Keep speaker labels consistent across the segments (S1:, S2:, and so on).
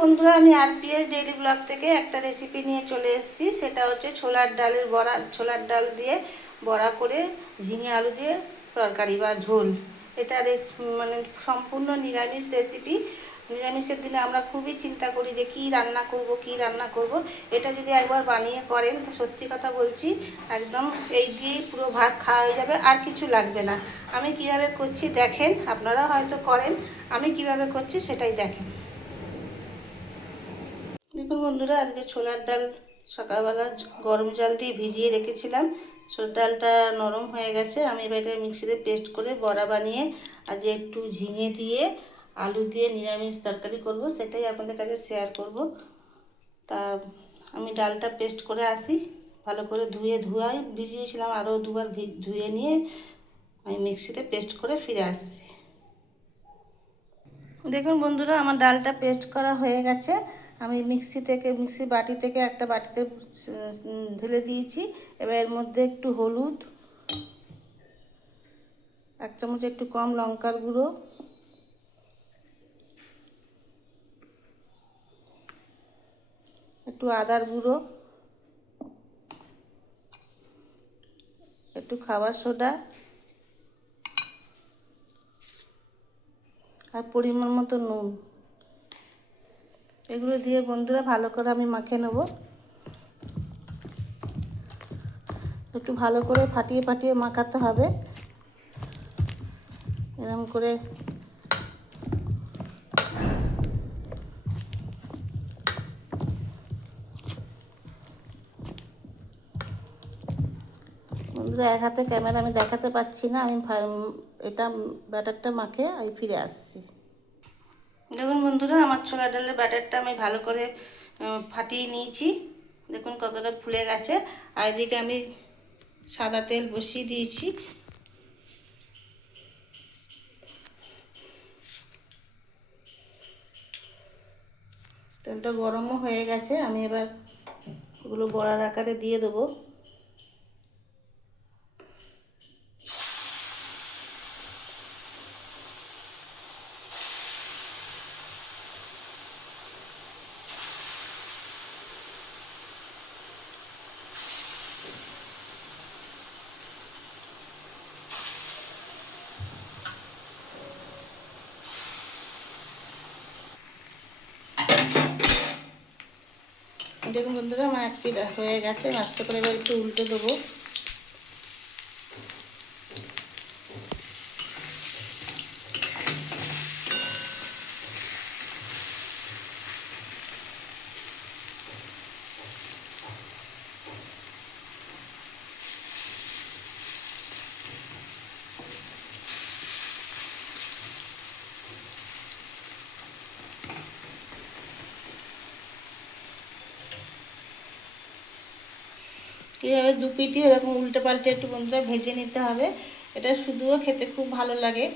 S1: বন্ধুরা, আমি RPS daily blog থেকে একটা রেসিপি নিয়ে চলে এসেছি। সেটা হচ্ছে ছোলার ডালের বড়া, ছোলার ডাল দিয়ে বড়া করে ঝিঙে আলু দিয়ে তরকারি বা ঝোল। এটা রেস মানে সম্পূর্ণ নিরামিষ রেসিপি নিরামিষের দিনে আমরা খুবই চিন্তা করি যে কি রান্না করব, কি রান্না করব। এটা যদি একবার বানিয়ে করেন, সত্যি কথা বলছি, একদম এই দিয়েই পুরো ভাত খাওয়া হয়ে যাবে, আর কিছু লাগবে না। আমি কীভাবে করছি দেখেন আপনারা হয়তো করেন, আমি কীভাবে করছি সেটাই দেখেন। দেখুন বন্ধুরা, আজকে ছোলার ডাল সকালবেলা গরম জল দিয়ে ভিজিয়ে রেখেছিলাম। ছোলার ডালটা নরম হয়ে গেছে। আমি এবার এটা মিক্সিতে পেস্ট করে বড়া বানিয়ে আজ একটু ঝিঙে দিয়ে আলু দিয়ে নিরামিষ তরকারি করব, সেটাই আপনাদের কাছে শেয়ার করব। তা আমি ডালটা পেস্ট করে আসি, ভালো করে ধুয়ে ধুয়াই। ভিজিয়েছিলাম আরও দুবার ধুয়ে নিয়ে আমি মিক্সিতে পেস্ট করে ফিরে আসছি। দেখুন বন্ধুরা, আমার ডালটা পেস্ট করা হয়ে গেছে। আমি মিক্সি থেকে, মিক্সি বাটি থেকে একটা বাটিতে ঢেলে দিয়েছি। এবার এর মধ্যে একটু হলুদ, এক চামচ একটু কম লঙ্কার গুঁড়ো, একটু আদার গুঁড়ো, একটু খাবার সোডা, আর পরিমাণ মতো নুন। এগুলো দিয়ে বন্ধুরা ভালো করে আমি মাখিয়ে নেব। একটু ভালো করে ফাটিয়ে ফাটিয়ে মাখাতে হবে। এরকম করে বন্ধুরা, এক হাতে ক্যামেরা আমি দেখাতে পাচ্ছি না। আমি এটা ব্যাটারটা মাখে, আমি ফিরে আসছি। দেখুন বন্ধুরা, আমার ছোলা ডালের ব্যাটারটা আমি ভালো করে ফাটিয়ে নিয়েছি। দেখুন কতটা ফুলে গেছে। আর এদিকে আমি সাদা তেল বসিয়ে দিয়েছি। তেলটা গরমও হয়ে গেছে। আমি এবার ওগুলো বড়ার আকারে দিয়ে দেবো। দেখুন বন্ধুরা আমার এক পিঠা হয়ে গেছে। মাছটা করে এবার একটু উল্টে দেবো। এইভাবে দু পিঠি এরকম উল্টে পাল্টে একটু বন্ধুরা ভেজে নিতে হবে। এটা শুধুও খেতে খুব ভালো লাগে।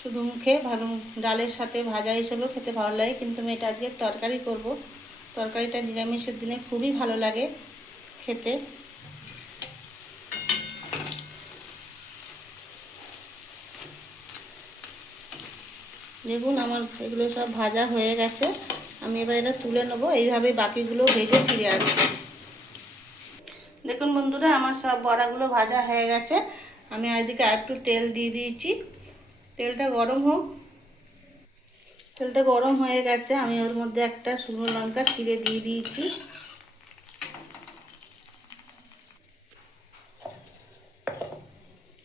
S1: শুধু মুখে, ভালো ডালের সাথে ভাজা হিসেবেও খেতে ভালো লাগে। কিন্তু আমি এটা আজকে তরকারি করব। তরকারিটা নিরামিষের দিনে খুবই ভালো লাগে খেতে। দেখুন আমার এগুলো সব ভাজা হয়ে গেছে। আমি এবার এটা তুলে নেব। এইভাবে বাকিগুলো ভেজে ফিরে আসছি দেখুন বন্ধুরা, আমার সব বড়াগুলো ভাজা হয়ে গেছে। আমি এদিকে একটু তেল দিয়ে দিয়েছি। তেলটা গরম হোক। তেলটা গরম হয়ে গেছে। আমি ওর মধ্যে একটা শুকনো লঙ্কা চিড়ে দিয়ে দিয়েছি।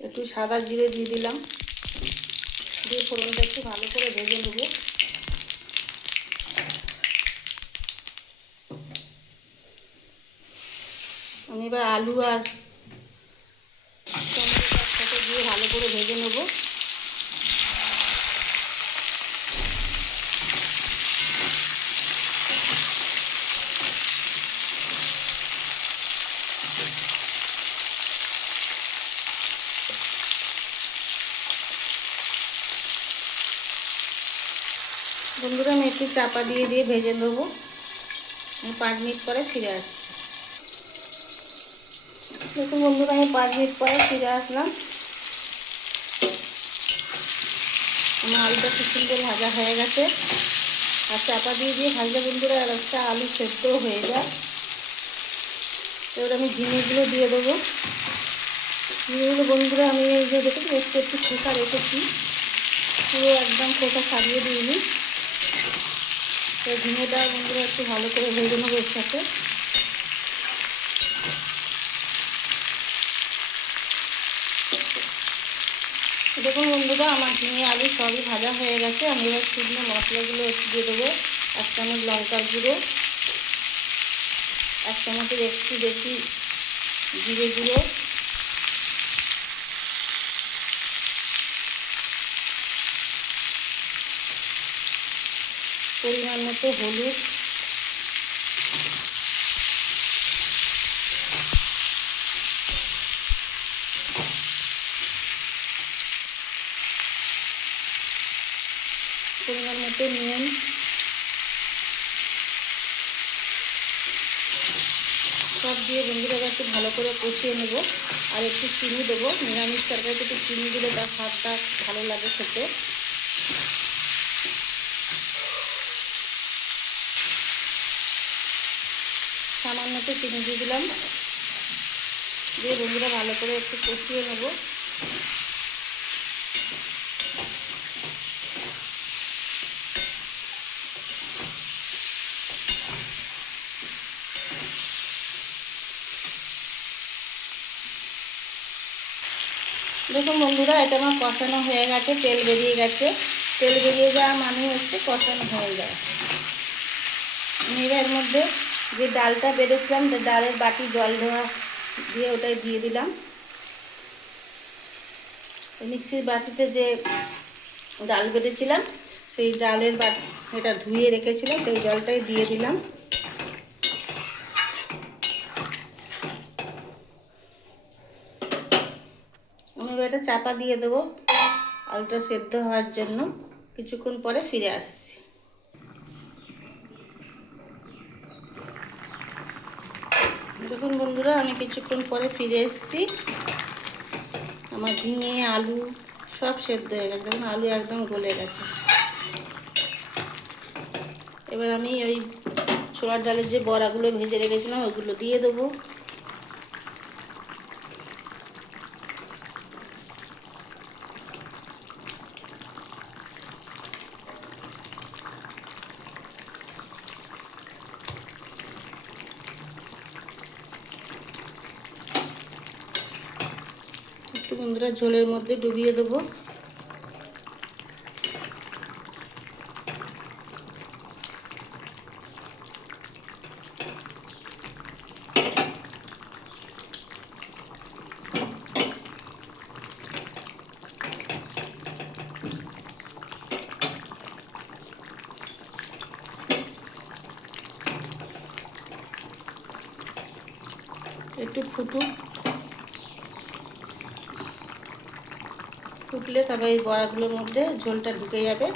S1: একটু সাদা জিরে দিয়ে দিলাম। দিয়ে ফোড়নটা একটু ভালো করে ভেজে নেব। আমি এবার আলু আর একসাথে দিয়ে ভালো করে ভেজে নেব। বন্ধুরা আমি একটু চাপা দিয়ে দিয়ে ভেজে নেব। আমি পাঁচ মিনিট পরে ফিরে আসছি। দেখুন বন্ধুরা, আমি পাঁচ মিনিট পরে ফিরে আসলাম। আমার আলুটা খুব সুন্দর ভাজা হয়ে গেছে। আর চাপা দিয়ে দিয়ে ভাজলে বন্ধুরা, আর একটা আলু সেদ্ধও হয়ে যায়। এবার আমি ঝিঙেগুলো দিয়ে দেবো। ঝিঙেগুলো বন্ধুরা, আমি এই যে দেখুন, একটু একটু খোসা রেখেছি। পুরো একদম খোসা ছাড়িয়ে দিইনি। তো ঝিঙেটা বন্ধুরা একটু ভালো করে ভেজে নেব এর সাথে। দেখুন বন্ধুরা, আমার ঝিঙে আলু সবই ভাজা হয়ে গেছে। আমি এবার শুকনো মশলাগুলো একটু দিয়ে দেবো। এক চামচ লঙ্কার গুঁড়ো, এক চামচের একটু বেশি জিরে গুঁড়ো, পরিমাণ মতো হলুদ পরিমাণ মতো নুন সব দিয়ে বন্ধুরা একটু ভালো করে কষিয়ে নেব। আর একটু চিনি দেবো। নিরামিষ তরকারিতে একটু চিনি দিলে তার স্বাদটা ভালো লাগে খেতে। সামান্য একটু চিনি দিয়ে দিলাম। দিয়ে বন্ধুরা ভালো করে একটু কষিয়ে নেব। দেখুন বন্ধুরা, এটা আমার কষানো হয়ে গেছে, তেল বেরিয়ে গেছে। তেল বেরিয়ে যাওয়া মানে হচ্ছে কষানো হয়ে যায় এর মধ্যে যে ডালটা বেড়েছিলাম যে ডালের বাটি জল দেওয়া দিয়ে ওটাই দিয়ে দিলাম। মিক্সির বাটিতে যে ডাল বেড়েছিলাম সেই ডালের বাটি এটা ধুয়ে রেখেছিলাম, সেই জলটাই দিয়ে দিলাম আমি এবার এটা চাপা দিয়ে দেবো আলুটা সেদ্ধ হওয়ার জন্য। কিছুক্ষণ পরে ফিরে আসছি। দেখুন বন্ধুরা, আমি কিছুক্ষণ পরে ফিরে এসেছি। আমার ঝিঙে, আলু সব সেদ্ধ হয়ে গেছে। দেখুন, আলু একদম গলে গেছে। এবার আমি ওই ছোলার ডালের যে বড়াগুলো ভেজে রেখেছিলাম ওইগুলো দিয়ে দেবো। একটু বন্ধুরা ঝোলের মধ্যে ডুবিয়ে দেবো। একটু ফুটুক। ফুটলে তবে এই বড়াগুলোর মধ্যে ঝোলটা ঢুকে যাবে।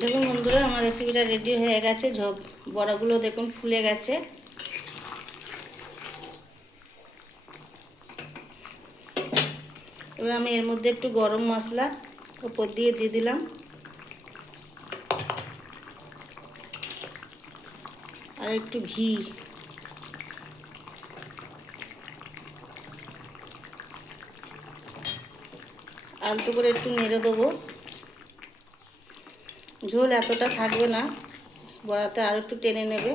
S1: দেখুন বন্ধুরা, আমার রেসিপিটা রেডি হয়ে গেছে। ঝোপ, বড়াগুলো দেখুন ফুলে গেছে। এবার আমি এর মধ্যে একটু গরম মশলা উপর দিয়ে দিয়ে দিলাম। আর একটু ঘি। আলতো করে একটু নেড়ে দেবো। ঝোল এতটা থাকবে না, বড়াতে আর একটু টেনে নেবে।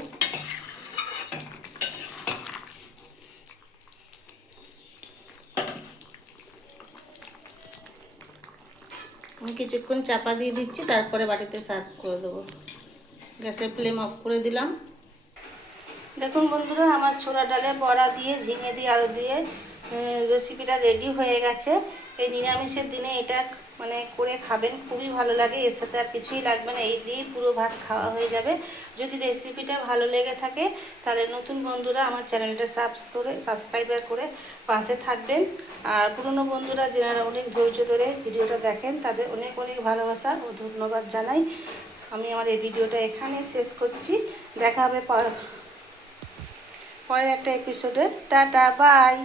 S1: আমি কিছুক্ষণ চাপা দিয়ে দিচ্ছি, তারপরে বাটিতে সার্ভ করে দেবো। গ্যাসের ফ্লেম অফ করে দিলাম। দেখুন বন্ধুরা, আমার ছোলা ডালে বড়া দিয়ে, ঝিঙে দিয়ে, আলু দিয়ে রেসিপিটা রেডি হয়ে গেছে। এই নিরামিষের দিনে এটা মানে করে খাবেন, খুবই ভালো লাগে, এর সাথে আর কিছুই লাগবে না, এই দিয়েই পুরো ভাত খাওয়া হয়ে যাবে। যদি রেসিপিটা ভালো লেগে থাকে, তাহলে নতুন বন্ধুরা আমার চ্যানেলটা সাবস করে সাবস্ক্রাইবার করে পাশে থাকবেন। আর পুরনো বন্ধুরা যারা অনেক ধৈর্য ধরে ভিডিওটা দেখেন, তাদের অনেক অনেক ভালোবাসা ও ধন্যবাদ জানাই। আমি আমার এই ভিডিওটা এখানে শেষ করছি। দেখা হবে পরের একটা এপিসোডে টাটা বাই